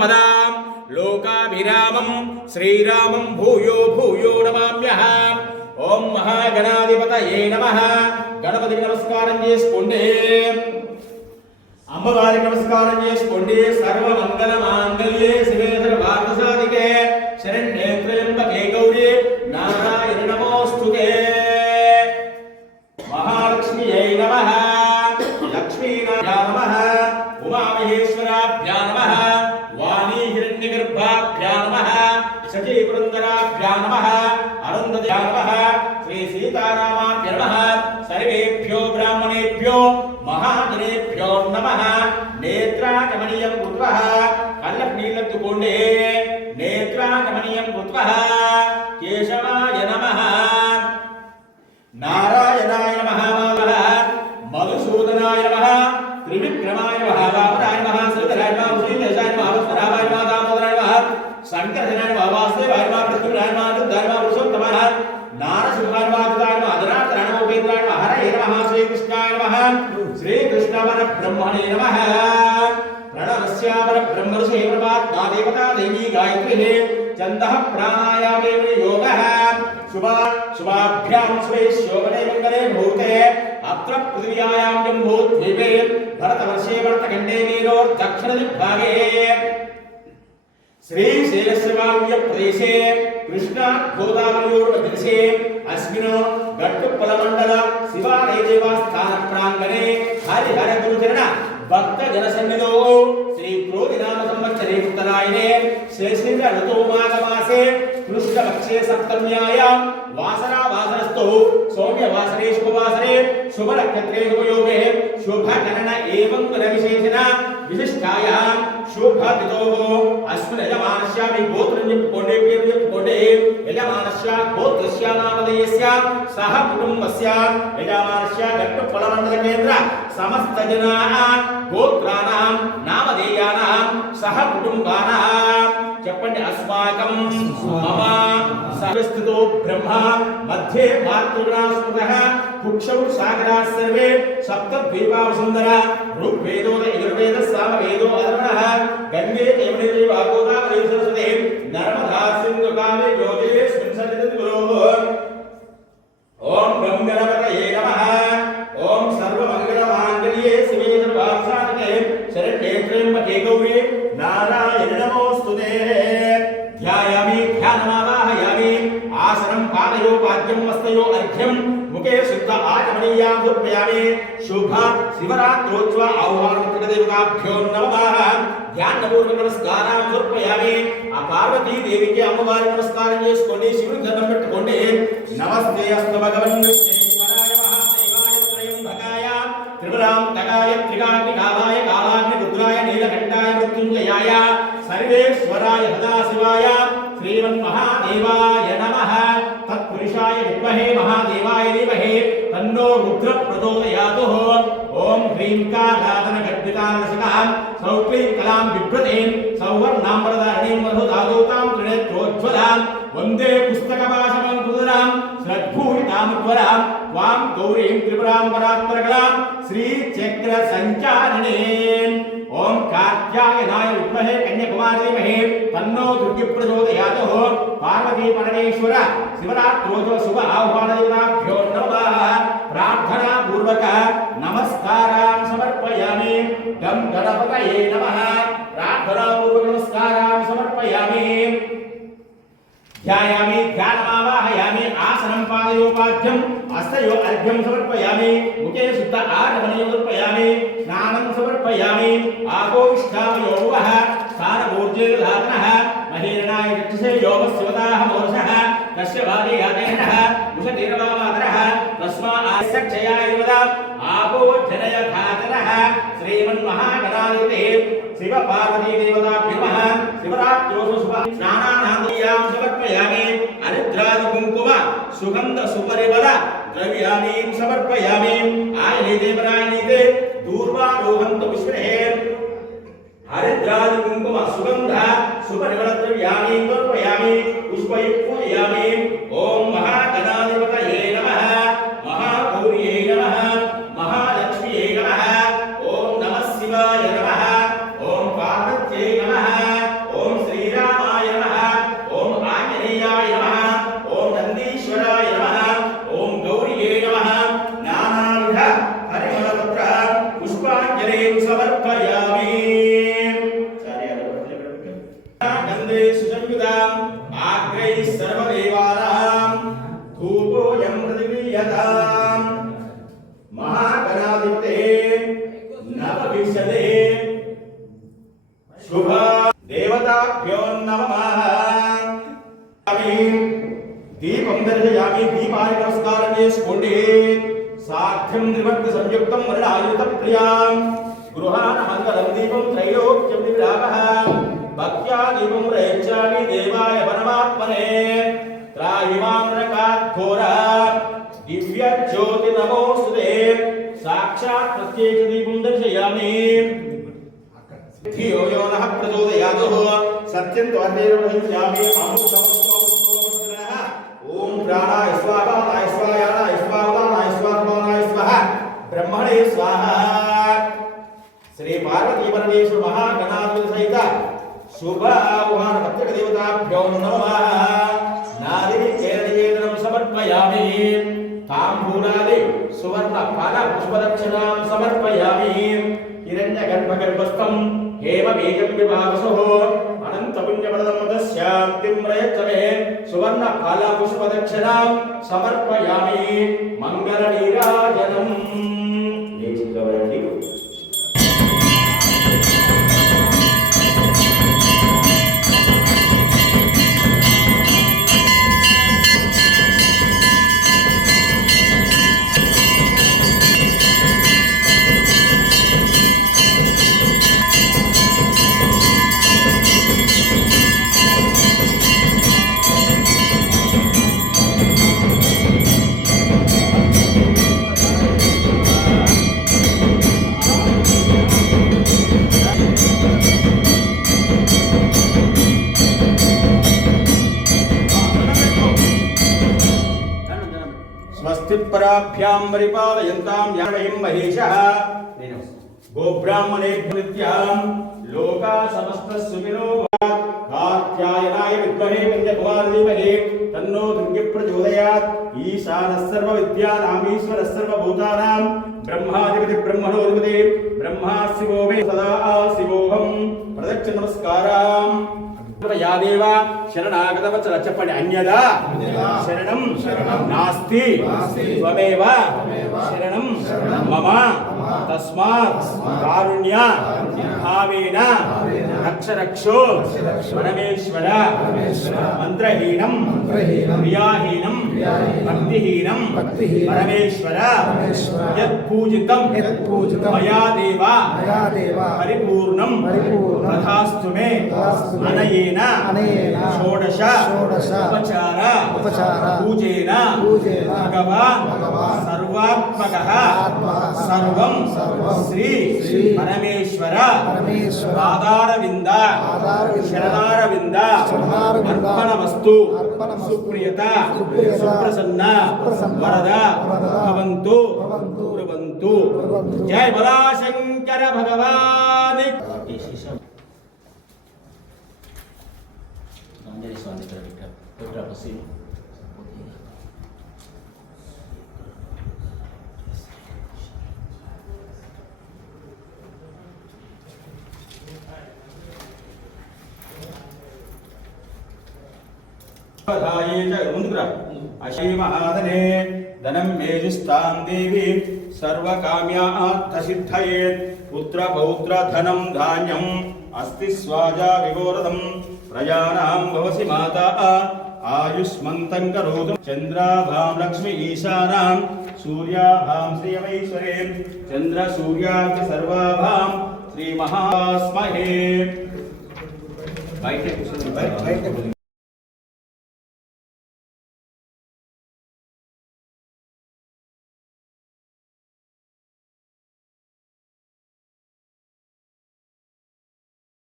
పదాం లోకాభిరామం శ్రీరామం భూయో భూయో నమామ్యహం. ఓం మహాగణాధిపతయే నమః. గణపతికి నమస్కారం చేసుకోండి, అమ్మవారికి నమస్కారం చేసుకోండి. సర్వమంగళ మాంగళ్యే శివే సర్వార్థసాధికే శరణ్యే త్ర్యంబకే గౌరీ నారాయణ నమోస్తుతే. మహాలక్ష్మ్యై నమః. లక్ష్మీనాథాయ నమః. ఉమామహేశ్వరాభ్యా నమః. వాణీ హిరణ్యగర్భాభ్యా నమః. శచీపురందరాభ్యా నమః. అరుంధత్యా నమః. శ్రీ సీతారామాభ్య నమః. సర్వేభ్యో బ్రాహ్మణేభ్యో మహాజనేభ్యో నమః. నేత్రాకమనీయం కృత్వః కళ్ళకు నీళ్ళెత్తుకోండి. నేత్రాకమనీయం కృత్వః కేశవాయ నమః. నారాయణాయ నమః. మధుసూదనాయ నమః. త్రివిక్రమాయ నమః. రామరాయ నమః. శ్రీధరాయ నమః. శ్రీదేశాయ నమః. వత్సరాయ నమః. దామోదరాయ నమః. శంకరజనాయ నమః. వాసుదేవాయ నమః. ప్రద్యుమ్నాయ నమః. రుద్రాయ నమః. పురుషోత్తమాయ నమః. నారసింహాయ నమః. అద్భుతాయ నమః. అధనార్దనాయ నమః. ఉపేంద్రాయ నమః. హరయే నమః. శ్రీకృష్ణాయ నమః. శ్రీకృష్ణ పరబ్రహ్మణే నమః. ప్రణవస్యావర బ్రహ్మర్షే పరమాత్మా దేవతా దేవీ గాయత్రీ ఛందః ప్రాణాయామే యోగః. శుభాభ్యాం శుభే శోభనే మంగళే ముహూర్తే అత్ర పృథివ్యాయాం జంబూద్వీపే భరతవర్షే భరతఖండే నీరోర్దక్షిణదిగ్భాగే శ్రీశైలస్యవామ్య ప్రదేశే కృష్ణా గోదావరియోర్మధ్యే అస్మిన్ గట్టుప్పలమండల శివాలయ దేవస్థాన ప్రాంగణే హరిహర గురుచరణ భక్త జనసన్నిధో శ్రీ క్రోధినామ సంవత్సరే ఉత్తరాయణే శశిర ఋతో మాఘమాసే కృష్ణపక్షే సప్తమ్యాయాం వాసరావాసరస్థో సౌమ్యవాసరే శుభవాసరే శుభనక్షత్రే శుభయోగే శుభకరణ ఏవం గుణవిశేషణ విశిష్టాయాం శుభతిథో అస్మిన్ యజమానస్యామి గోత్రం చెప్పుకోండి, పేరు చెప్పుకోండి. యజమానస్య గోత్రస్య నామధేయస్య సహ కుటుంబస్య యజమానస్య గట్టుప్పలమండల కేంద్ర సమస్త జనాః గోత్రాణాం నామధేయానాం సహ కుటుంబానాం. చెప్పండి. అస్మాకం మమ సర్వస్థితో బ్రహ్మ మధ్యే మాతృగణాస్పృతః కుక్షౌ సాగరాः సర్వే సప్తద్వీపా సుందర ఋగ్వేదో యజుర్వేద సామవేదో అధర్వణః గంగే యమునే చైవ గోదావరి సరస్వతి నర్మదా సింధు కావేరీ యోగిస్మిన్ సన్నిధిం గురోః. ఓం గం గణపతయే నమః. ఓం సర్వమంగళమాంగళ్యే శివే సర్వార్థసాధికే శరణ్యే త్ర్యంబకే గౌరీ నారాయణ నమోస్తుతే. ధ్యాయామి ధ్యానమావాహయామి. ఆసనం పాదయో పాద్యం హస్తయో అర్ఘ్యం ముఖే శుద్ధ ఆచమనీయాం సమర్పయామి. శుభ శివరాత్రోత్సవ ఆహ్వాన దేవతాభ్యో నమః. ధ్యానపూర్వక నమస్కారం సమర్పయామి. ఆ పార్వతీ దేవికి అమ్మవారి నమస్కారం చేసుకోండి, శివుని దండం పెట్టుకోండి. నమస్తే అస్తు భగవన్ విశ్వేశ్వరాయ మహాదేవాయ త్రయంబకాయ త్రిపురాంతకాయ త్రికాగ్నికాలాయ కాలాగ్ని రుద్రాయ నీలకంఠాయ మృత్యుంజయాయ సర్వేశ్వరాయ సదాశివాయ శ్రీమన్మహాదేవాయ నమః. తత్పురుషాయ విద్మహే మహాదేవాయ ధీమహి తన్నో రుద్ర ప్రచోదయాతు. ఓం హ్రీం కాలాదన గర్భితానశిఖాం సౌక్లీం కలాం బిభ్రతీం సౌవర్ణాం వరదారణీం మధుదాదౌతాం త్రినేత్రోజ్వలాం వందే పుస్తకపాశమం కుదరాం శ్రద్ధూరితాముజ్వలాం త్వాం గౌరీం త్రిపురాం పరాత్పరకలాం శ్రీచక్ర సంచారిణీం. ఓం కాత్యాయనాయ విద్మహే కన్యాకుమారీ ధీమహి తన్నో దుర్గి ప్రచోదయాతు. పార్వతీ పరమేశ్వర శివరాత్రోత్సవ శుభ ఆహ్వాన దేవతాభ్యో నమః. ప్రార్థనా పూర్వక నమస్కారం సమర్పయామి. గం గణపతయే నమః. ప్రార్థనా పూర్వక నమస్కారం సమర్పయామి. ధ్యాయామి ధ్యానమావాహయామి. ఆసనం పాదయోపాద్యం హస్తయో అర్ఘ్యం సమర్పయామి. ముఖే శుద్ధ ఆచమనీయం సమర్పయామి. స్నానం సమర్పయామి. ఆపోష్ఠామయో వః స్థానమూర్జేధాతనః మహీరణాయ చక్షుషే యోగస్యవతాః మోర్షః తస్య వాదే యాతేనః ఉషతీర్వామాతరః తస్మా ఆసక్షయాయ వద ఆపో జనయ ధాతనః. శ్రీమన్మహాగణాధిపతే శివ పార్వతీ దేవతాభ్యో నమః. శివరాత్రోత్సవ శుభ స్నానానాదయాం సమర్పయామి. హరిద్రాది కుంకుమ సుగంధ సుపరిమళ ద్రవ్యాన్ని సమర్పయామి. ఆయనీతే పరాయణీతే దూర్వారోహంతు విశ్వరే. హరిద్రాది కుంకుమ సుగంధ సుపరిమళ ద్రవ్యాన్ని సమర్పయామి. పుష్పయుక్తయామి. ఓం మహాగణాధిపతయే నమః. మహాగౌర్యై నమః. మహాలక్ష్మ్యై నమః. ఓం నమః శివాయ నమః. ఓం పార్వత్యై నమః. देवताभ्यो नमः। दीपं दर्शयामि दीपाय नमस्कारं చేసుకోండి साध्यं निवर्त संयुक्तं वर्णायुत प्रियां गृहाण मंगलं दीपं त्रैलोक्यं विरामः भक्त्या दीपं प्रयच्छामि देवाय परमात्मने त्राहि मां नरकाघोरा दिव्य ज्योति नमोस्तुते साक्षात् प्रत्येक दीपं दर्शयामि धियो यो नः प्रचोदयातु सत्यं त्वमेवैष्यामि अमृतं ओम प्राणाय स्वाहा नाय स्वाहा नाय स्वाहा नाय स्वाहा नाय स्वाहा ब्रह्मणे स्वाहा। श्री पार्वती परमेश्वर महागणाधिपति सहित शुभ आह्वान पत्रक देवताभ्यो नमः। नारी केरयेदनं समर्पयामि तांबूलादि सुवर्ण फल पुष्पदक्षिणां समर्पयामि हिरण्यगर्भगर्भस्थं हेमबीजं विभावसुः अनंत पुण्यप्रदं तस्यान्तिं प्रयच्छमे सुवर्ण फल पुष्पदक्षिणां समर्पयामि मंगलनीराजनम्। स्वस्ति पराभ्यां परिपालयन्तां यावयं महेशः गोब्राह्मणेभ्यो नित्यां लोका समस्तः सुखिनो भवन्तु। कात्यायनाय विद्महे कन्याकुमारी धीमहि तन्नो दुर्गे प्रचोदयात्। ईशानः सर्वविद्यानां ईश्वरः सर्वभूतानां ब्रह्माधिपति ब्रह्मणोऽधिपति ब्रह्मा शिवो मे सदा शिवोऽहं प्रदक्षिण नमस्कारां या देवा शरणागतवत्सल చెప్పండి అన్యదా శరణం నాస్తి త్వమేవ శరణం మమ తస్మాత్ కారుణ్య భావేన రక్ష రక్షో పరమేశ్వర మంత్రహీనం క్రియాహీనం భక్తిహీనం పరమేశ్వర యత్పూజితం మయా దేవా పరిపూర్ణం తథాస్తు మే అనయేన షోడశ ఉపచార పూజేన భగవాన్ సర్వాత్మకః సర్వం శ్రీ పరమేశ్వర పాదారవింద శరణారవింద అర్పణమస్తు సుప్రియత సుప్రసన్న వరద భవంతు కుర్వంతు। జయ బలా శంకర భగవాన్। आंजनेय स्वामी विग्रह पश्चिम अशी महादने धनं मेजुस्तां देवी सर्वकाम्यार्थसिद्धये पुत्र पौत्र धनं धान्यम् अस्ति स्वाजा विगोरदं प्रजानां भवसि माता आयुष्मन्तं करोतु। चन्द्राभां लक्ष्मी ईशानां सूर्याभां श्रियमैश्वरे चन्द्र सूर्याख्य सर्वाभां श्रीमहास्महे।